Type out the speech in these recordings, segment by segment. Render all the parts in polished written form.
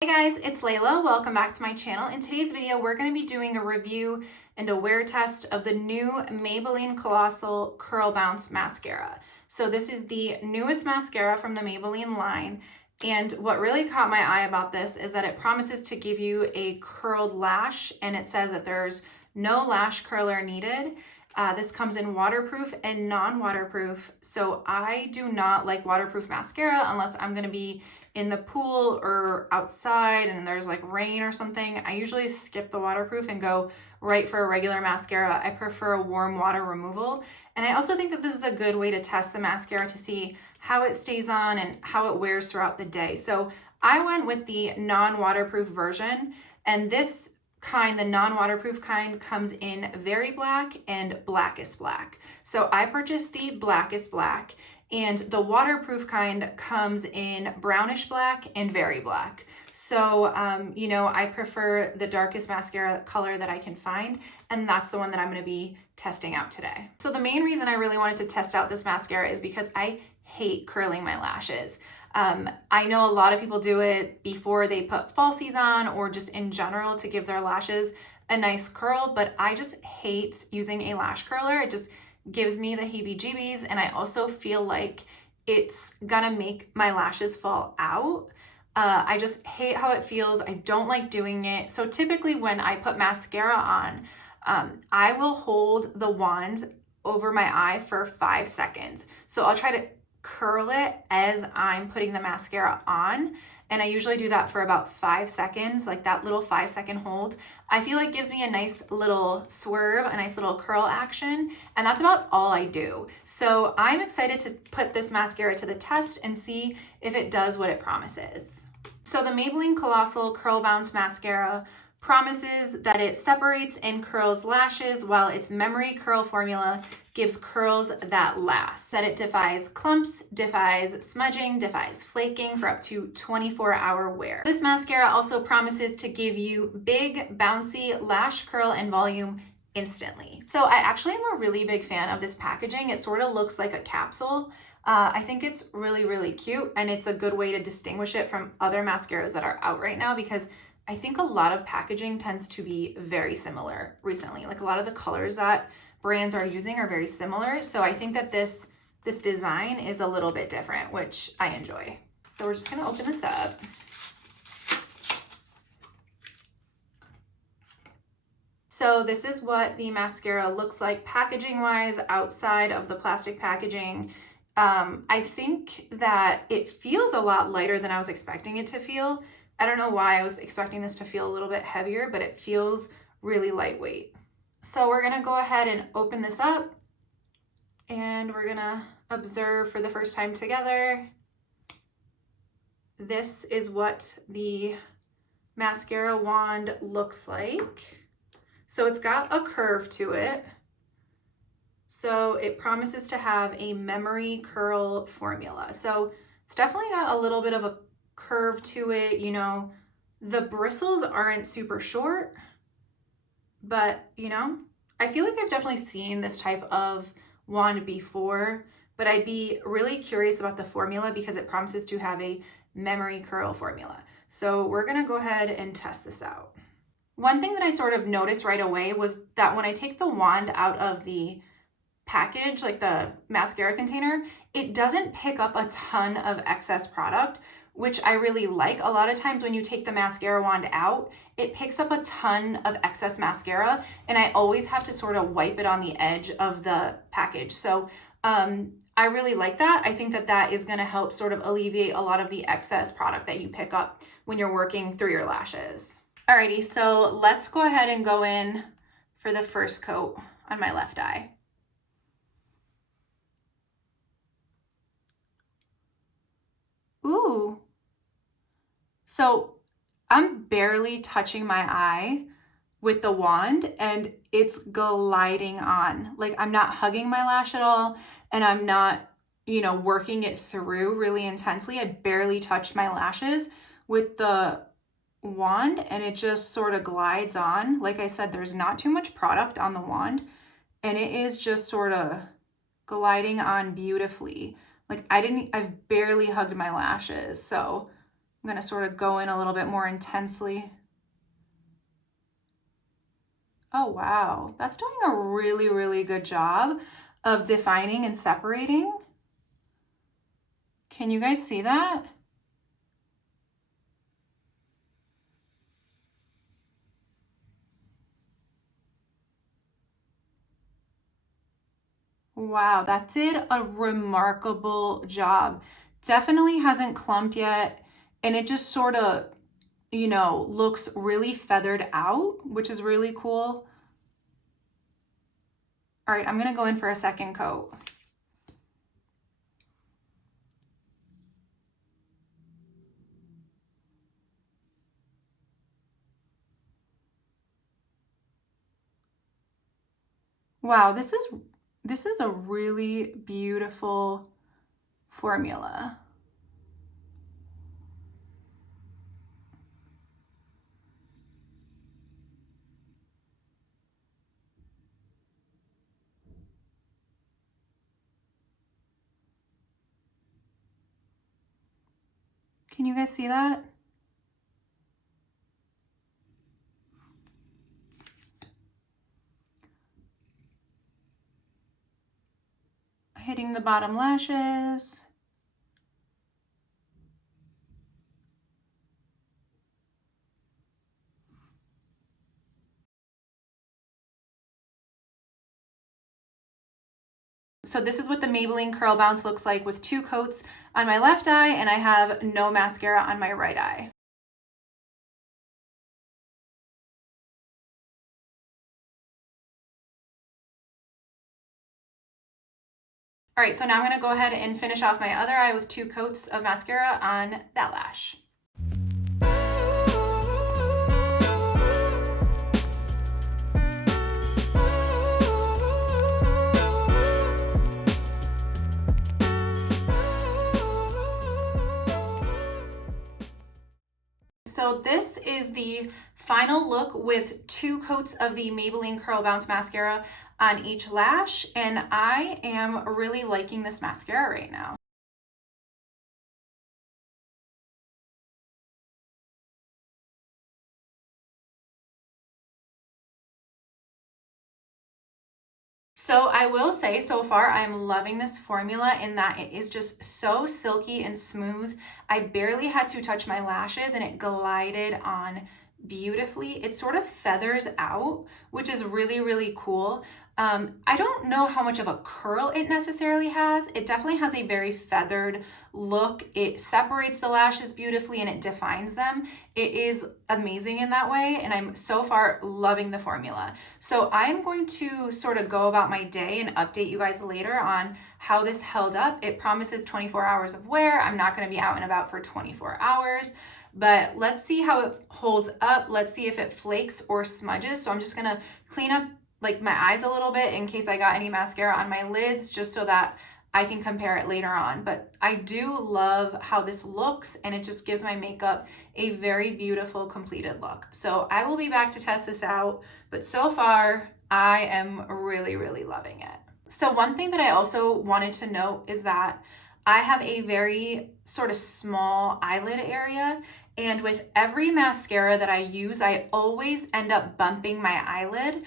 Hey guys, it's Layla. Welcome back to my channel. In today's video, we're going to be doing a review and a wear test of the new Maybelline Colossal Curl Bounce Mascara. So this is the newest mascara from the Maybelline line. And what really caught my eye about this is that it promises to give you a curled lash, and it says that there's no lash curler needed. This comes in waterproof and non-waterproof. So I do not like waterproof mascara unless I'm going to be in the pool or outside and there's like rain or something. I usually skip the waterproof and go right for a regular mascara. I prefer a warm water removal. And I also think that this is a good way to test the mascara to see how it stays on and how it wears throughout the day. So I went with the non-waterproof version, and this kind, the non-waterproof kind, comes in Very Black and Blackest Black. So I purchased the Blackest Black, and the waterproof kind comes in Brownish Black and Very Black. So, I prefer the darkest mascara color that I can find, and that's the one that I'm going to be testing out today. So the main reason I really wanted to test out this mascara is because I hate curling my lashes. I know a lot of people do it before they put falsies on or just in general to give their lashes a nice curl, but I just hate using a lash curler. It just gives me the heebie-jeebies, and I also feel like it's gonna make my lashes fall out. I just hate how it feels. I don't like doing it. So typically when I put mascara on, I will hold the wand over my eye for 5 seconds. So I'll try to curl it as I'm putting the mascara on, and I usually do that for about 5 seconds, like that little 5-second hold. I feel like gives me a nice little swerve, a nice little curl action, and that's about all I do. So I'm excited to put this mascara to the test and see if it does what it promises. So the Maybelline Colossal Curl Bounce Mascara promises that it separates and curls lashes, while its memory curl formula gives curls that last. That it defies clumps, defies smudging, defies flaking for up to 24-hour wear. This mascara also promises to give you big, bouncy lash curl and volume instantly. So I actually am a really big fan of this packaging. It sort of looks like a capsule. I think it's really, really cute, and it's a good way to distinguish it from other mascaras that are out right now, because I think a lot of packaging tends to be very similar recently. Like a lot of the colors that brands are using are very similar. So I think that this design is a little bit different, which I enjoy. So we're just gonna open this up. So this is what the mascara looks like packaging wise outside of the plastic packaging. I think that it feels a lot lighter than I was expecting it to feel. I don't know why I was expecting this to feel a little bit heavier, but it feels really lightweight. So we're gonna go ahead and open this up, and we're gonna observe for the first time together. This is what the mascara wand looks like. So it's got a curve to it. So it promises to have a memory curl formula. So it's definitely got a little bit of a curve to it. The bristles aren't super short, but I feel like I've definitely seen this type of wand before, but I'd be really curious about the formula because it promises to have a memory curl formula. So we're gonna go ahead and test this out. One thing that I sort of noticed right away was that when I take the wand out of the package, like the mascara container, it doesn't pick up a ton of excess product, which I really like. A lot of times when you take the mascara wand out, it picks up a ton of excess mascara, and I always have to sort of wipe it on the edge of the package. So I really like that. I think that that is going to help sort of alleviate a lot of the excess product that you pick up when you're working through your lashes. Alrighty, so let's go ahead and go in for the first coat on my left eye. Ooh. So I'm barely touching my eye with the wand, and it's gliding on. Like I'm not hugging my lash at all, and I'm not, working it through really intensely. I barely touched my lashes with the wand, and it just sort of glides on. Like I said, there's not too much product on the wand, and it is just sort of gliding on beautifully. Like I've barely hugged my lashes. So I'm gonna sort of go in a little bit more intensely. Oh, wow. That's doing a really, really good job of defining and separating. Can you guys see that? Wow, that did a remarkable job. Definitely hasn't clumped yet, and it just sort of, you know, looks really feathered out, which is really cool. All right, I'm gonna go in for a second coat. Wow, this is a really beautiful formula. Can you guys see that? Hitting the bottom lashes. So this is what the Maybelline Curl Bounce looks like with 2 coats on my left eye, and I have no mascara on my right eye. All right, so now I'm gonna go ahead and finish off my other eye with 2 coats of mascara on that lash. So this is the final look with 2 coats of the Maybelline Curl Bounce mascara on each lash, and I am really liking this mascara right now. So I will say so far I'm loving this formula in that it is just so silky and smooth. I barely had to touch my lashes and it glided on beautifully. It sort of feathers out, which is really, really cool. I don't know how much of a curl it necessarily has. It definitely has a very feathered look. It separates the lashes beautifully and it defines them. It is amazing in that way, and I'm so far loving the formula. So I'm going to sort of go about my day and update you guys later on how this held up. It promises 24 hours of wear. I'm not going to be out and about for 24 hours. But let's see how it holds up. Let's see if it flakes or smudges. So I'm just gonna clean up like my eyes a little bit in case I got any mascara on my lids, just so that I can compare it later on. But I do love how this looks, and it just gives my makeup a very beautiful completed look. So I will be back to test this out, but so far I am really, really loving it. So one thing that I also wanted to note is that I have a very sort of small eyelid area, and with every mascara that I use, I always end up bumping my eyelid.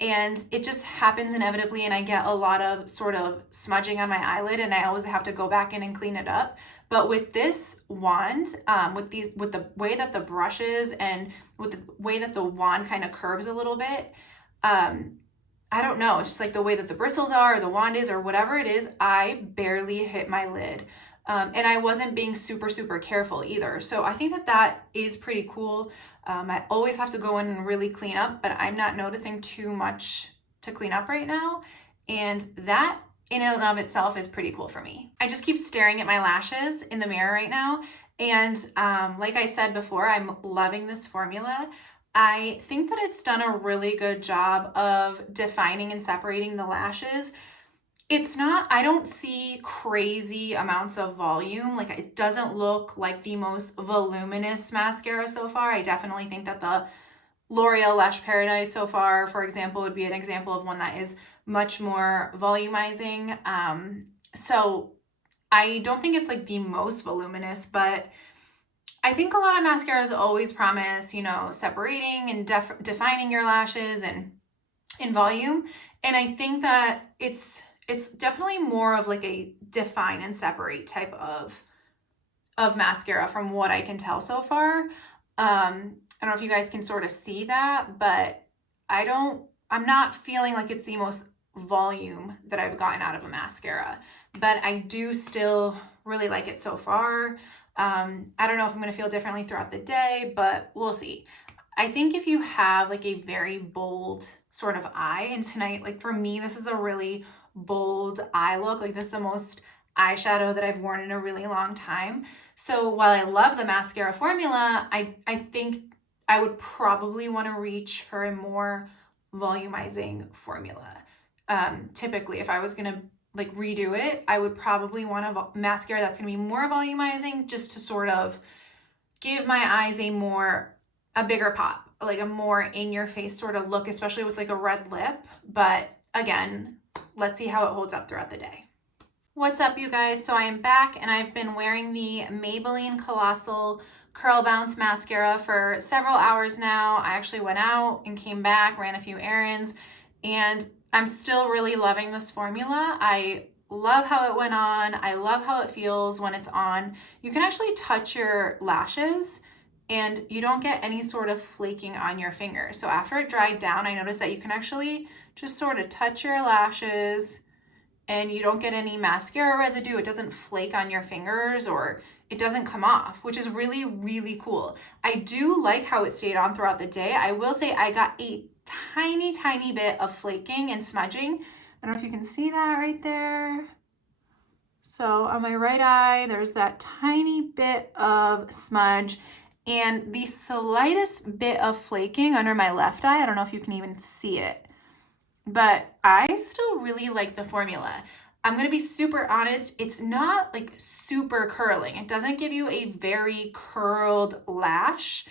And it just happens inevitably, and I get a lot of sort of smudging on my eyelid, and I always have to go back in and clean it up. But with this wand, with the way that the brush is and with the way that the wand kind of curves a little bit, I don't know, it's just like the way that the bristles are or the wand is or whatever it is, I barely hit my lid. And I wasn't being super, super careful either. So I think that that is pretty cool. I always have to go in and really clean up, but I'm not noticing too much to clean up right now. And that in and of itself is pretty cool for me. I just keep staring at my lashes in the mirror right now. And like I said before, I'm loving this formula. I think that it's done a really good job of defining and separating the lashes. It's not, I don't see crazy amounts of volume. Like, it doesn't look like the most voluminous mascara so far. I definitely think that the L'Oreal Lash Paradise so far, for example, would be an example of one that is much more volumizing. So I don't think it's like the most voluminous, but I think a lot of mascaras always promise, you know, separating and defining your lashes and in volume. And I think that it's definitely more of like a define and separate type of mascara from what I can tell so far. I don't know if you guys can sort of see that, but I'm not feeling like it's the most volume that I've gotten out of a mascara, but I do still really like it so far. I don't know if I'm going to feel differently throughout the day, but we'll see. I think if you have like a very bold sort of eye, and tonight, like for me, this is a really bold eye look. Like this is the most eyeshadow that I've worn in a really long time. So while I love the mascara formula, I think I would probably want to reach for a more volumizing formula. Typically, if I was going to like redo it, I would probably want a mascara that's going to be more volumizing, just to sort of give my eyes a bigger pop, like a more in your face sort of look, especially with like a red lip. But again, let's see how it holds up throughout the day. What's up, you guys? So I am back and I've been wearing the Maybelline Colossal Curl Bounce Mascara for several hours now. I actually went out and came back, ran a few errands, and I'm still really loving this formula. I love how it went on. I love how it feels when it's on. You can actually touch your lashes and you don't get any sort of flaking on your fingers. So after it dried down, I noticed that you can actually just sort of touch your lashes and you don't get any mascara residue. It doesn't flake on your fingers or it doesn't come off, which is really, really cool. I do like how it stayed on throughout the day. I will say I got a tiny, tiny bit of flaking and smudging. I don't know if you can see that right there. So on my right eye, there's that tiny bit of smudge and the slightest bit of flaking under my left eye. I don't know if you can even see it, but I still really like the formula. I'm going to be super honest. It's not like super curling. It doesn't give you a very curled lash,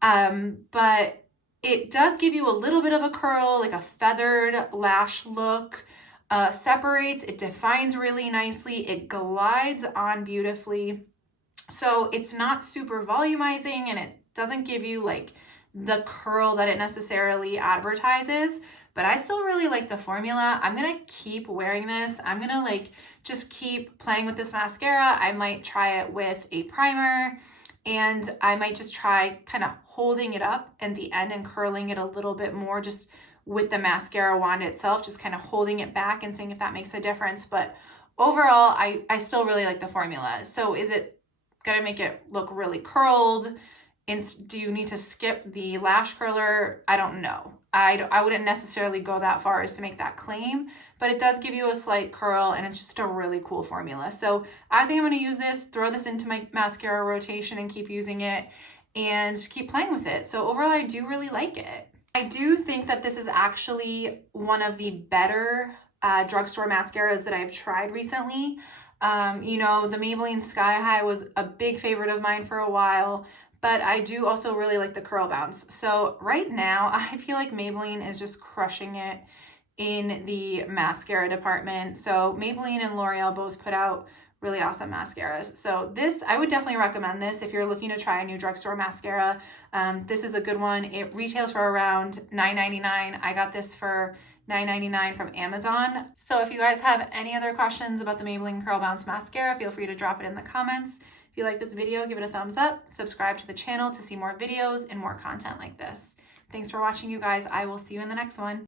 but it does give you a little bit of a curl, like a feathered lash look. Separates, it defines really nicely, it glides on beautifully. So it's not super volumizing and it doesn't give you like the curl that it necessarily advertises, but I still really like the formula. I'm gonna keep wearing this. I'm gonna like just keep playing with this mascara. I might try it with a primer and I might just try kind of holding it up at the end and curling it a little bit more just with the mascara wand itself, just kind of holding it back and seeing if that makes a difference. But overall, I still really like the formula. So is it gonna make it look really curled? Do you need to skip the lash curler? I don't know. I wouldn't necessarily go that far as to make that claim, but it does give you a slight curl and it's just a really cool formula. So I think I'm gonna use this, throw this into my mascara rotation and keep using it and keep playing with it. So overall, I do really like it. I do think that this is actually one of the better drugstore mascaras that I've tried recently. You know, the Maybelline Sky High was a big favorite of mine for a while, but I do also really like the Curl Bounce. So right now, I feel like Maybelline is just crushing it in the mascara department. So Maybelline and L'Oreal both put out really awesome mascaras. So this, I would definitely recommend this if you're looking to try a new drugstore mascara. This is a good one. It retails for around $9.99. I got this for $9.99 from Amazon. So if you guys have any other questions about the Maybelline Curl Bounce Mascara, feel free to drop it in the comments. If you like this video, give it a thumbs up, subscribe to the channel to see more videos and more content like this. Thanks for watching, you guys. I will see you in the next one.